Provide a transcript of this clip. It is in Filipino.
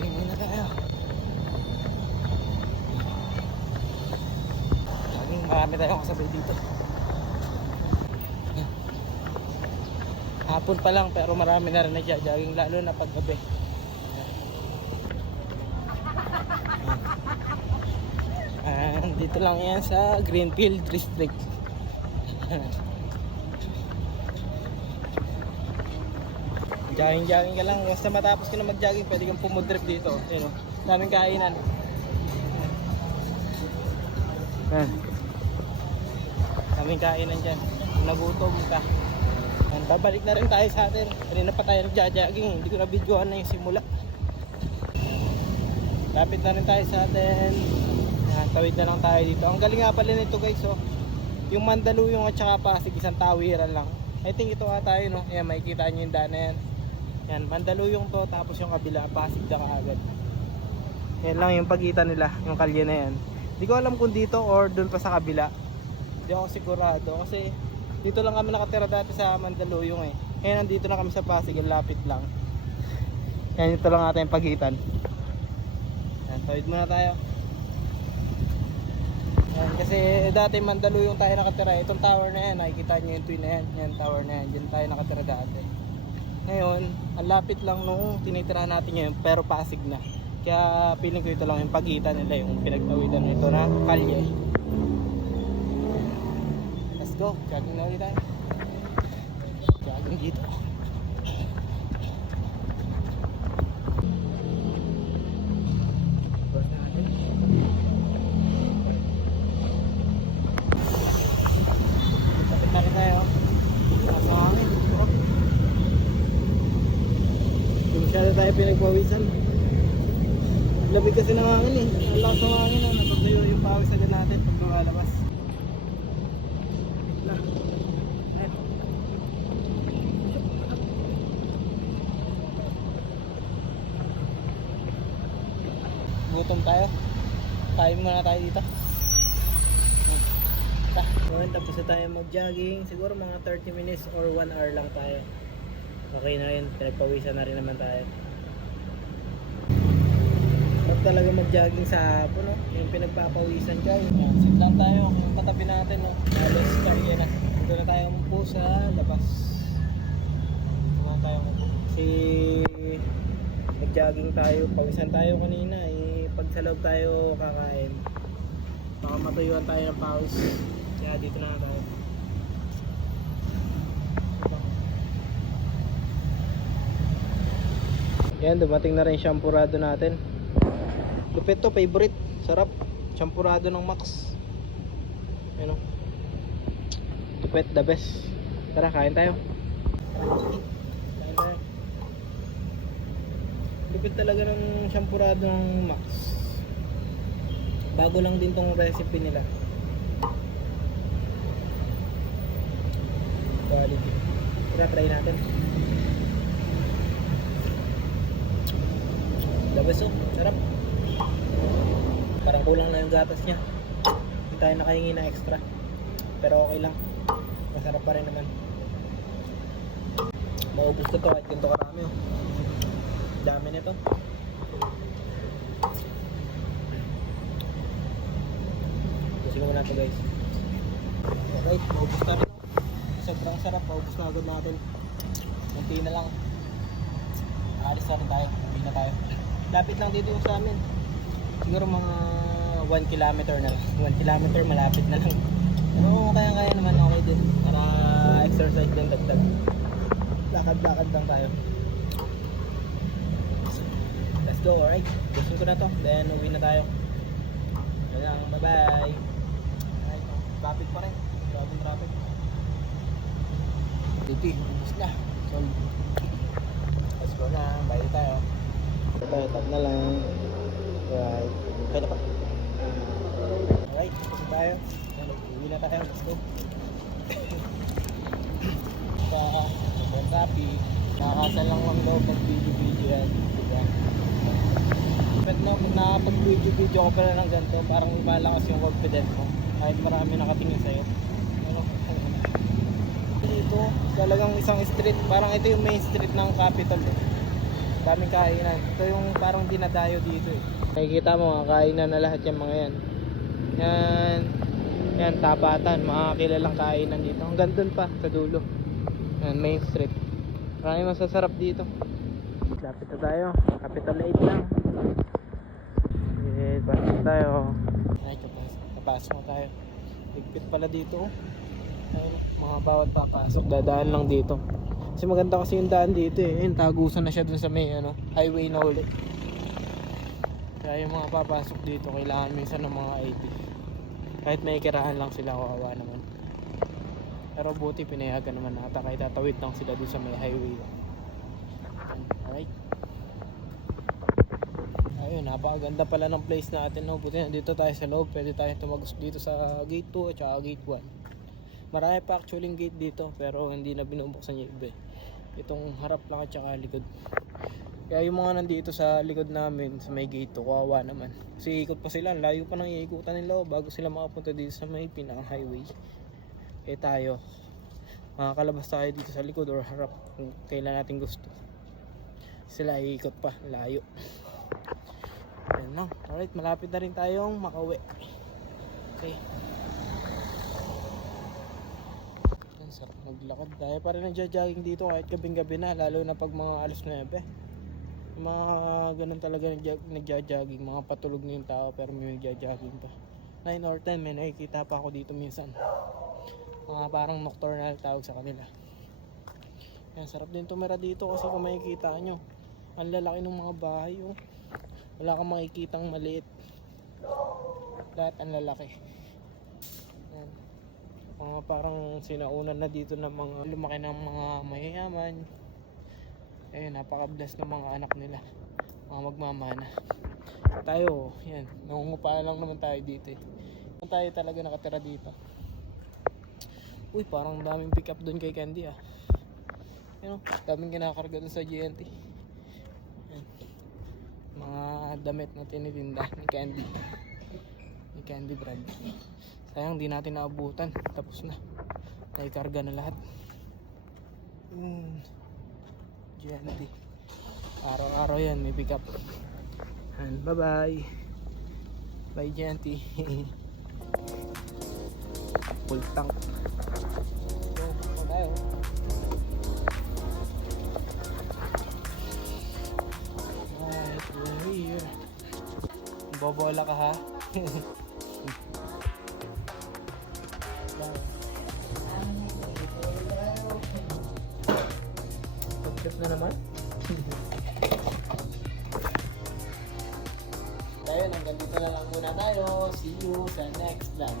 Tingin na tayo. Marami tayong kasabay dito. Hapon pa lang pero marami na rin nagja-jogging, lalo na paggabi. Dito lang yan sa Greenfield District. Jogging ka lang. Basta matapos ka na mag-jogging, pwede kang pumudrip dito. Ayun, daming kainan. Daming kainan dyan. Kung nagutom ka. Babalik na rin tayo sa atin. Kanina pa tayo nag-jogging. Hindi ko na videoan na yung simula. Lapit na rin tayo sa atin. Tawid na lang tayo dito. Ang galing nga pala nito guys, oh. Yung Mandaluyong at saka Pasig, isang tawiran lang. I think ito nga tayo, no. Ayan, makikita nyo yung daan na yan. Yan, Mandaluyong to, tapos yung kabila, Pasig na kaagad. Yan lang yung pagitan nila, yung kalye na yan. Hindi ko alam kung dito or dun pa sa kabila. Hindi ako sigurado kasi dito lang kami nakatira dati sa Mandaluyong eh. Ngayon nandito na kami sa Pasig, lapit lang. Yan, ito lang natin yung pagitan. Yan, tawid muna tayo. Yan, kasi dati Mandaluyong tayo nakatira. Itong tower na yan, nakikita nyo yung twin na yan. Yan, tower na yan, dyan tayo nakatira dati. Ngayon, ang lapit lang nung tinitirahan natin ngayon, pero Pasig na. Kaya feeling ko ito lang yung pagitan nila, yung pinagtawidan nito na kalye. Let's go, jogging na ulit tayo. Jogging dito. Tapit na rin tayo. Nasa hangin. Masyado tayo pinagpawisan. Lamig kasi ng hangin eh. Ang lakas ng hangin, natatayo yung pawis agad natin pag lumalabas. Gutom tayo. Kain muna tayo dito. Ngayon tapos na tayo mag-jogging. Siguro mga 30 minutes or 1 hour lang tayo. Okay na yun. Pinagpawisan na rin naman tayo. Huwag talaga mag-jogging sa hapon, no? Yung pinagpapawisan ka. Sit lang tayo. Yung katabi natin, no? Halos kaya na. Dito na tayo umupo sa labas. Dito na tayo umupo. Kasi nag-jogging tayo. Pawisan tayo kanina. Pag sa loob tayo kakain, baka matuyuan tayo ng pawis. Kaya dito na nga tayo. Yan, dumating na rin shampurado natin. Lupit to, favorite. Sarap. Shampurado ng Max. Yan o. Lupit, the best. Tara, kain tayo. Kain tayo. Lupit talaga ng shampurado ng Max. Bago lang din tong recipe nila. Quality. Tara, try natin. Labas oh, sarap. Parang kulang na yung gatas niya. Hindi tayo nakahingi na extra. Pero okay lang. Masarap pa rin naman. Maubos ko to kahit ganito karami oh. Dami nito. Gusto mo na ito guys. Okay, maubos na rin. Sobrang sarap, maubos na agad natin. Munti na lang. Alis na rin tayo, hindi na tayo. Lapit lang dito sa amin. Siguro mga 1 kilometer na lang. 1 kilometer malapit na lang. Pero kaya naman okay din. Para exercise din dagdag. Lakad-lakad lang tayo. Let's go, alright. Gusto ko na to. Then uwi na tayo. Yan lang, bye bye. Alright, traffic pa rin. Traffic. Titi, ubus na. So, let's go na. Bye tayo. Tayo, tag na lang. Alright. Okay na pa. Alright, kasi tayo. Uwi na tayo. Let's go. Sobrang traffic. Nakakasal lang lang daw pag video yan. Diba? But no, pag video ko pala ng ganito, parang malakas yung confidence mo. Kahit marami nakatingin sa'yo. Ano? Dito, talagang isang street. Parang ito yung main street ng Capitol. Daming kainan. Ito yung parang dinadayo dito eh. Nakikita mo mga kainan na lahat yung mga yan. Yan. Yan, Tapatan. Mga kilalang kainan dito. Hanggang dun pa sa dulo. Yan, Main Street. Maraming masasarap dito. Lapit na tayo. Capital 8 lang. Okay, pasok tayo. Ay, papasok na tayo. Higpit pala dito. Ayun, mga bawat papasok. Dadaan lang dito. Kasi maganda kasi yung daan dito eh. Ayun, tagusan na siya dun sa may highway na ulit. Kaya yung mga papasok dito, kailangan minsan ng mga ID. Kahit may kirahan lang sila, kawawa naman. Pero buti pinayagan naman nata kahit tatawid lang sila dun sa may highway. Alright. Ayun, napakaganda pala ng place natin, no? Buti nandito tayo sa loob. Pwede tayo tumagos dito sa gate 2 at saka gate 1. Marami pa actually gate dito, pero hindi na binubuksan yung iba. Itong harap lang at saka likod. Kaya yung mga nandito sa likod namin, sa may gate 2, kawawa naman. Kasi ikot pa sila, layo pa nang iikutan nila bago sila makapunta dito sa may pinaka-highway. Eh tayo, makakalabas tayo dito sa likod or harap kung kailan natin gusto. Sila iikot pa, layo. Yan lang. Alright, malapit na rin tayong makauwi. Okay. Yan, sarap maglakad. Tayo pa rin nagja-jogging dito kahit gabing-gabi na, lalo na pag mga alas 9. Mga ganun talaga nagja-jogging, mga patulog na yung tao pero may nagja-jogging pa. 9 or 10 may nakikita pa ako dito minsan. Mga parang nocturnal tawag sa kanila. Yan, sarap din tumira dito kasi kung makikita nyo, ang lalaki ng mga bahay oh. Wala kang makikitang maliit. Lahat ang lalaki. Yan. Mga parang sinaunan na dito ng mga lumaki ng mga mayayaman. Ayun, napaka-bless ng mga anak nila, mga magmamana. Tayo, yan, nangungupaan lang naman tayo dito eh. Tayo talaga nakatira dito. Uy, parang daming pick up doon kay Candy ah. Yan o, daming kinakarga doon sa GNT. Yan. Mga damit na tinitinda ni Candy. Ni Candy brand. Sayang di natin naabutan, tapos na. Naikarga na lahat. GNT. Araw-araw yan may pick up. And bye bye. Bye GNT. Full tank. So, ako tayo. Alright, we're here. Bobola ka ha? Pag-trip na naman. Tayo, hanggang dito na lang muna tayo. See you sa next vlog.